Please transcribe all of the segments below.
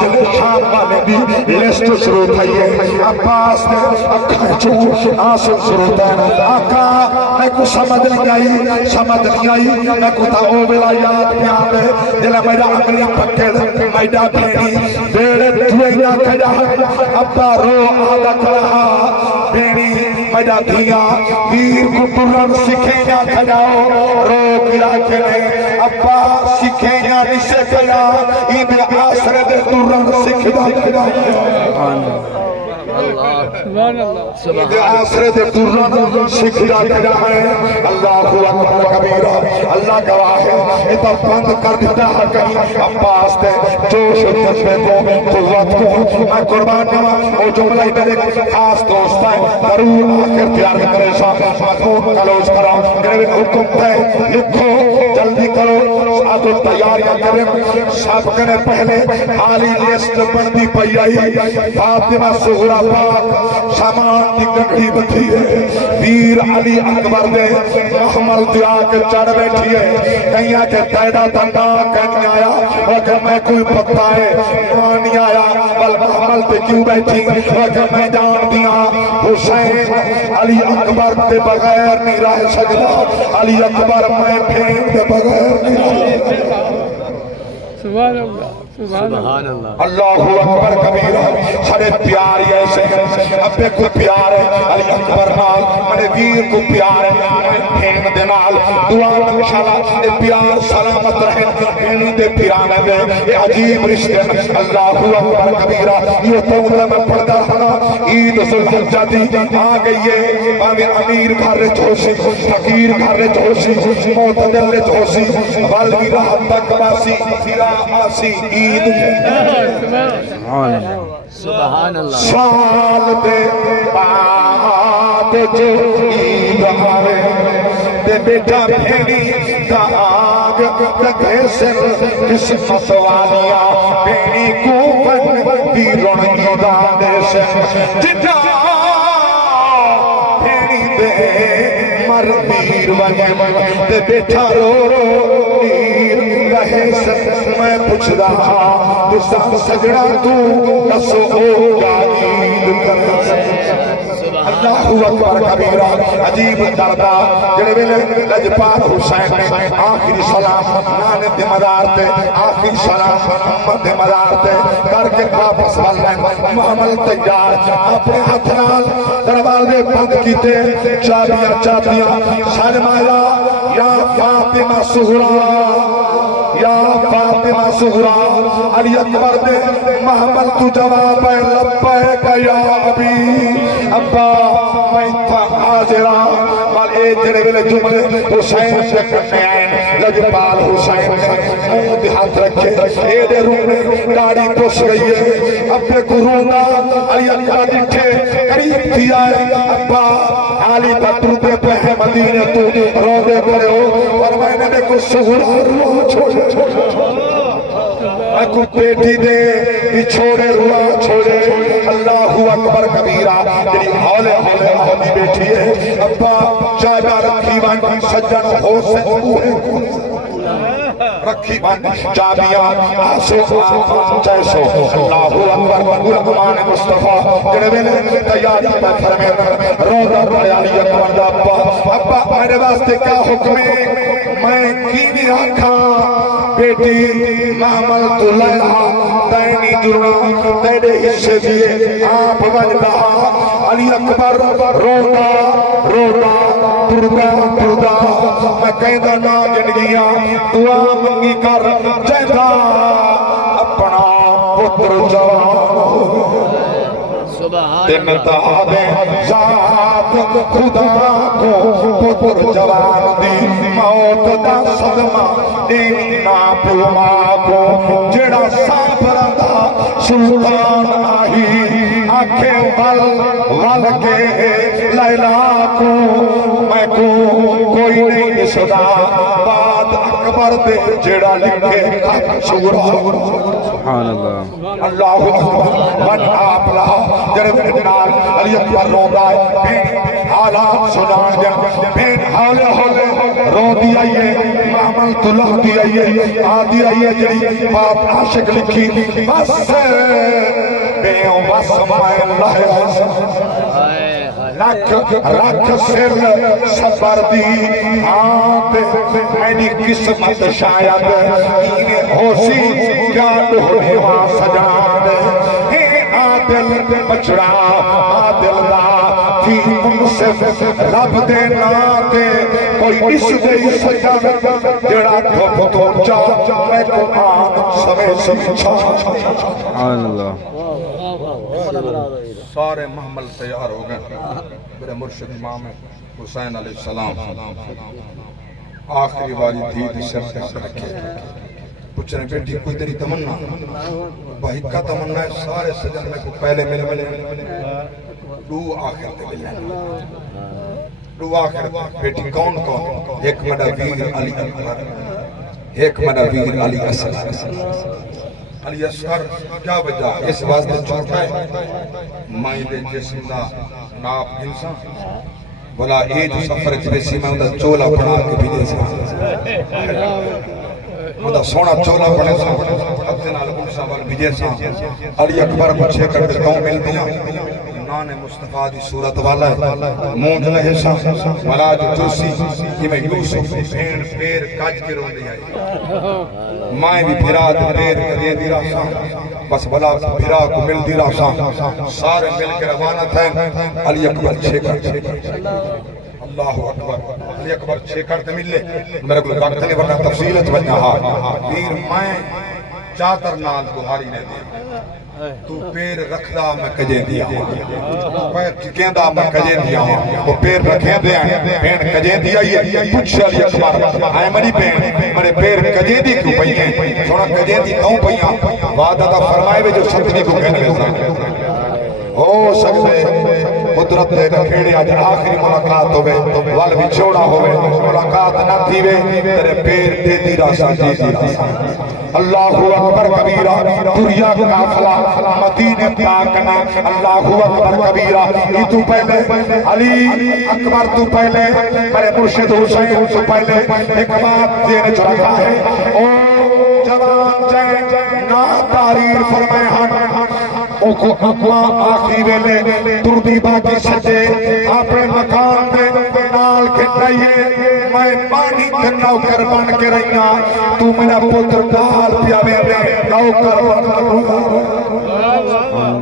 جلے شام والے دی لسٹ شروع تھائیے عباس نے اکھائیں چو آنسو شروع تھائیے آقا میں کو سمجھ نہیں آئی میں کو تا او بلا یاد پیان دے جلے میرا عملی پکڑ میڈا بھینی دیڑے دوئینا کھڑا ابا رو آدھا کھڑا بھینی میڈا دھیا ویر کو پرن سکھیں گا کھڑاؤ رو گرا کھڑے ابا سکھیں گا نشے کھڑا عید آسر دے پرن سکھیں گا عید آسر دے پرن سکھیں گا ہے اللہ اکبر کبیرہ اللہ گواہ ہے اتنا بند کر دیتا ہے کہیں عباس دے جوش و جذبے کو قوت کو میں قربان نما وہ جملہ ہی میرے خاص دوست ہے ضرور آخر تیار کرے سا مضمون کلوز کرا میرے حکم دے لکھو جلدی کرو ساتھ تیاریاں کریں سب کنے پہلے حالی لسٹ بندی پئی آئی فاطمہ سغرا پاک سامان کی گھڑی بتھی ہے ویر علی اکبر دے محمل دیا کے چڑھ بیٹھی ہے کہیں آکے تیڑا تنہا کہیں آیا وقت میں کوئی پتہ ہے نہیں آیا بل محمل تے کیوں بیٹھی وقت میں جان دیا حسین علی اکبر دے بغیر نہیں رہ سکتا علی اکبر میں پھین دے بغیر نہیں رہ سکتا سبحان اللہ سبحان اللہ اللہ اکبر کبیرہ سارے پیاری ایسے ہیں ابے کو پیار ہے علی اکبر نال میرے ویر کو پیار ہے میں پھین دے نال دعا انشاءاللہ پیار سلامت رہے پھینی دے پیرانے دے یہ عجیب رشتے اللہ اکبر کبیرہ یہ تو میں پڑھتا ہنا عید ذوالحجہ دی آگئی ہے امیر گھر جوشی فقیر گھر جوشی معتدل جوشی والوی راہ تک باسی پھرا آسی عید سبحان اللہ سال دے بعد جو عید آوے دے بیٹا بھینی کا آگ لگے سے قسمت والیاں بھینی کو بندی رونی دانے سے جتا بھینی دے مر پیر ونی دے بیٹا رو رو نیر رہے سے میں پوچھ رہا دوستان سجڑا تو نسو گا عید کر اللہ اکبر کبیرہ عجیب دردہ جڑے ویلے لجپال حسین نے آخری سلام نانے دے مدار تے آخری سلام محمد دے مدار تے کر کے واپس واللہ محمد تیار اپنے ہاتھ نال دروازے بند کیتے چابیاں شرمایا یا فاطمہ سغرا یا فاطمہ سغرا علی اکبر دے محمد تو جواب ہے لبیک یا ابی ابا میں تھا حاضرہ مال اے جڑے ویلے جملے حسین سے کرنے آئے لجپال حسین نے منہ دے ہاتھ رکھے اے دے رونے داڑھی پوچھ گئی ہے اپنے کو رونا علی اکبر ڈٹھے قریب تھی آئے ابا علی تطرو دے پہ ہے مدینہ تو رو دے کرے ہو اور میں نے کو سغرا رو چھوڑے میں کو پیٹی دے چھوڑے روا چھوڑے اللہ اکبر کبیرہ تیری ہولے ہولے بیٹھی ہے ابا چاہیے رکھی وانگی سجن ہو سے اوہے رکھی وانگی چابیاں آسو جیسو اللہ اکبر رحمان مصطفیٰ جڑے ویلے تیاری میں فرمے روزہ پڑے علی اکبر دا ابا میرے واسطے کیا حکم ہے میں کی بھی آکھاں بیٹی محمل تو لیلہ تینی جرنا تیرے حصے دیئے آپ بن رہا علی اکبر رونا تردہ میں کہندہ نا جنگیاں دعا منگی کر جیدہ اپنا پتر جوان دن دادے ذات خدا کو پتر جوان دی موت دا صدمہ دینا پلما کو جڑا سابرہ دا سلطان آہی آنکھیں ول کے لیلہ کو میں کو کوئی نہیں سنا بات اکبر دے جیڑا لکھے خط شورا سبحان اللہ اللہ اکبر من آپ رہا جرم نال علی اکبر روندا ہے بین حالات سنان جن بین حالے ہولے رو دی آئیے معمل طلح دی آئیے آدھی آئیے جڑی باپ عاشق لکھی بس بیوں بس مائے اللہ رکھ سر صبر دی آتے میری قسمت شاید انہیں ہوسی کیا ڈھوڑی وہاں سجان عادل بچڑا عادل دا تھی منصف رب دے ناتے کوئی اس دے سجان جڑا دھوپ تو چاہ میں قرآن سمجھا سبحان اللہ سارے محمل تیار ہو گئے میرے مرشد امام حسین علیہ السلام آخری والی دید سر پہ ہاتھ رکھے پوچھ رہے بیٹی کوئی تیری تمنا بھائی کا تمنا ہے سارے سجن میں کو پہلے ملے دو آخر تے ملے دو آخر بیٹی کون ایک مدہ ویر علی اکبر ایک مدہ ویر علی اصغر علی اصغر کیا وجہ اس واسطے چھوٹا ہے مائیں دے جسم دا ناپ انسان بلا ایج سفر جبیسی میں اندھا چولا پڑھا کے بھی دے سا اندھا سونا چولا پڑھے سا ابتنا لگن سا بل بھی دے سا علی اکبر کو چھے کر کے کون مل دیا نان مصطفیٰ دی صورت والا ہے مونج لہے سا ملاج ترسی یہ میں یوسف بین پیر کاج کے رو دیا ہے مائیں بھی بھرا دے پیر کدے دی راسا بس بلا بھرا کو مل دی راسا سارے مل کے روانہ تھے علی اکبر چھے کر اللہ اکبر علی اکبر چھے کرتے ملے میرے کو وقت نہیں ورنہ تفصیلت بنیا ویر مائیں چاتر نال بہاری نے دیا تو پیر رکھدا میں کجے دیا پیر ٹکیندہ میں کجے دیا وہ پیر رکھیں دیا پین کجے دیا یہ پوچھ علی اکبر آئے منی پین مرے پیر کجے دی کیوں پہییں سونا کجے دی کیوں پہیاں وعدہ دا فرمائے وے جو ستنی کو کہنے ویسا ہو سکتے قدرت دے نکھیڑے آج آخری ملاقات ہوئے وال بھی چھوڑا ہوئے ملاقات نہ تھیوے تیرے پیر دے دی راسا دے دی راسا اللہ اکبر کبیرہ دنیا کافلہ مدینہ پاک میں اللہ اکبر کبیرہ یہ تو پہلے علی اکبر تو پہلے میرے مرشد حسین تو پہلے ایک بات دینے جو رکھا ہے او جوان جائے نا تاریر فرمائے ہن او کو اقوا آخری ویلے دردی باقی سجے اپنے مکان پہ نال کھٹائیے میں پانی کے نوکر بن کے رہینا تو میرا پتر دال پیا میں نوکر بن کے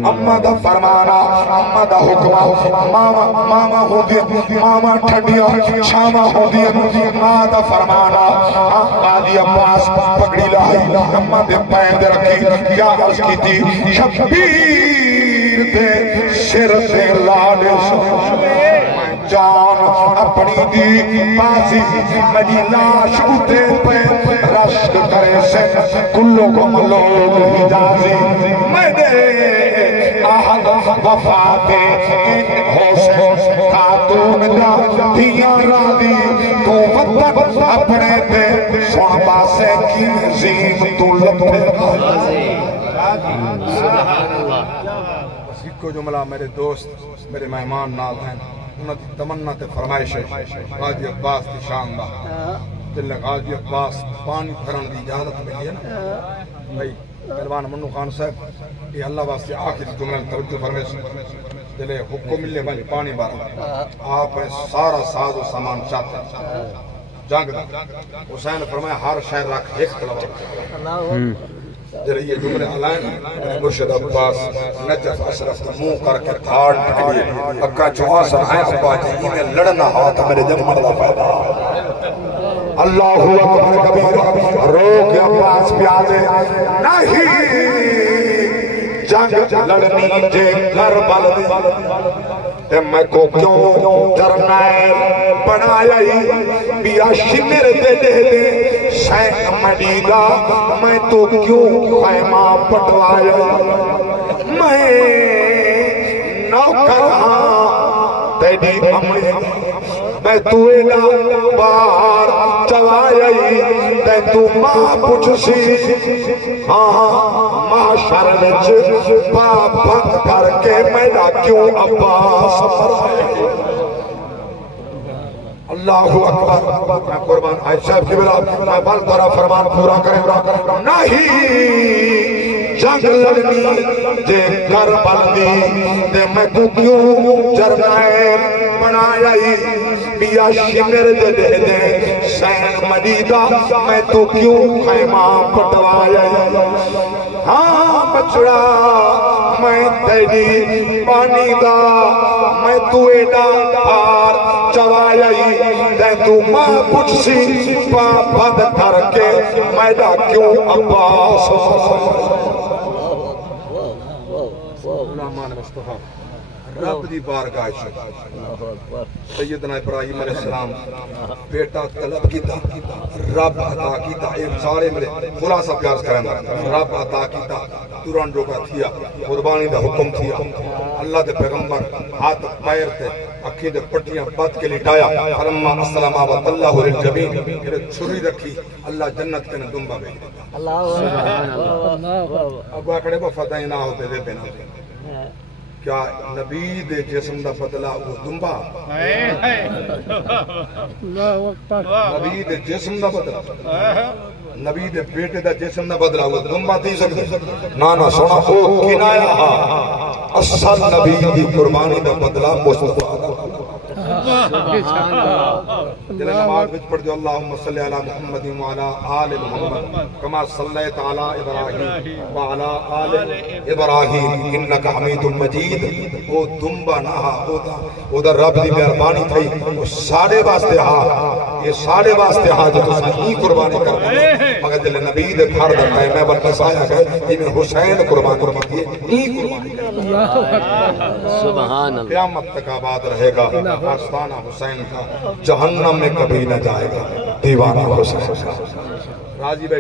اممہ دا فرمانا اممہ دا حکمہ ماما ہو دیا ماما ٹھنڈیا شاما ہو دیا ماں دا فرمانا آدھی عباس پکڑی لائی اممہ دے پین دے رکھی کیا عرض کی تھی شبیر دے سر دے لانے جان اپنی دی بازی مجی لاش اتے پہ رشک کرے سن کلوں کو ملوگ حجازی میں نے آہد وفاتے ان حسین خاتون کا دیا راضی تو وطن اپنے تے سن باسے کی نظیم تو لپے سبحان اللہ سکو جملہ میرے دوست میرے مہمان نال ہیں انہوں نے تمنا تے فرمائش ہے غازی عباس دی شان دا جلے غازی عباس پانی بھرن دی اجازت ملی ہے نا بھائی پہلوان منو خان صاحب یہ اللہ واسطے آخر جملے توجہ فرمائش جلے حکم ملے بھائی پانی بھرن آپ سارا ساز و سامان چاہتے جنگ دا حسین فرمایا ہر شہر رکھ ایک طلب جلے یہ جملے علائن مرشد عباس نجف اشرف منہ کر کے دھاڑ پکڑی اکا چوہاں سر آئے ابا جی میں لڑنا ہاتھ میرے جب مردہ پیدا اللہ اکبر کبیر روک عباس پیادے نہیں جنگ لڑنی جے گھر بلدی تے میں کو کیوں جرنائل بنایا ہی بیا شمر دے دے دے سین مڈیگا میں تو کیوں خیمہ پٹوایا میں نوکر ہاں تیری امری میں توے دا بار چوائی تے تو ماں پوچھ سی معاشر وچ پاپ بند کر کے میرا کیوں عباس مرائے اللہ اکبر میں قربان آئے صاحب کی بلا میں بل ترہ فرمان پورا کریں نہیں جنگ لڑنی جے کربل دی تے میں تو کیوں جرنائے بنائی بیا شمر دے دے دے سین مدیدہ میں تو کیوں خیمہ پٹوائی ہاں بچڑا میں تیری پانی دا میں تو ایڈا پار چوائی تے تو ماں پوچھ سی پاپ بند کر کے میڈا کیوں عباس غلامان مصطفیٰ رب دی بارگاہ سیدنا ابراہیم علیہ السلام بیٹا طلب کیتا رب عطا کیتا ایک سارے میرے خلاصہ پیاس کریں رب عطا کیتا توران روکا تھیا قربانی دا حکم تھیا اللہ دے پیغمبر ہاتھ پیر تے اکھی دے پٹیاں بات کے لٹایا فلما اسلم وتلہ للجبین پھر چھری رکھی اللہ جنت کے دمبا بھیج دیتا اب آکڑے کو فتح نہ ہوتے دے بنا کیا نبی دے جسم دا بدلہ وہ دمبا نبی دے جسم دا بدلہ نبی دے بیٹے دا جسم دا بدلہ وہ دمبا تھی سکتے نانا سونا کو کنایا اصل نبی دی قربانی دا بدلہ مصطفیٰ جلے نماز بچ پڑھ جو اللہم صلی علی محمد وعلا آل محمد کما صلیت علی ابراہیم وعلا آل ابراہیم انکا حمید مجید وہ دنبا نہ وہ دا رب دی مہربانی تھی وہ ساڑے واسطے یہ ساڑے واسطے جو تو صحیح قربانی کرتے ہیں مگر جلے نبی دے گھر دا میں بلکہ سایہ گئے یہ حسین قربان کرتی ہے یہ قربانی سبحان اللہ قیامت تک آباد رہے گا آستانہ حسین کا جہنم میں کبھی نہ جائے گا دیوانہ حسین راضی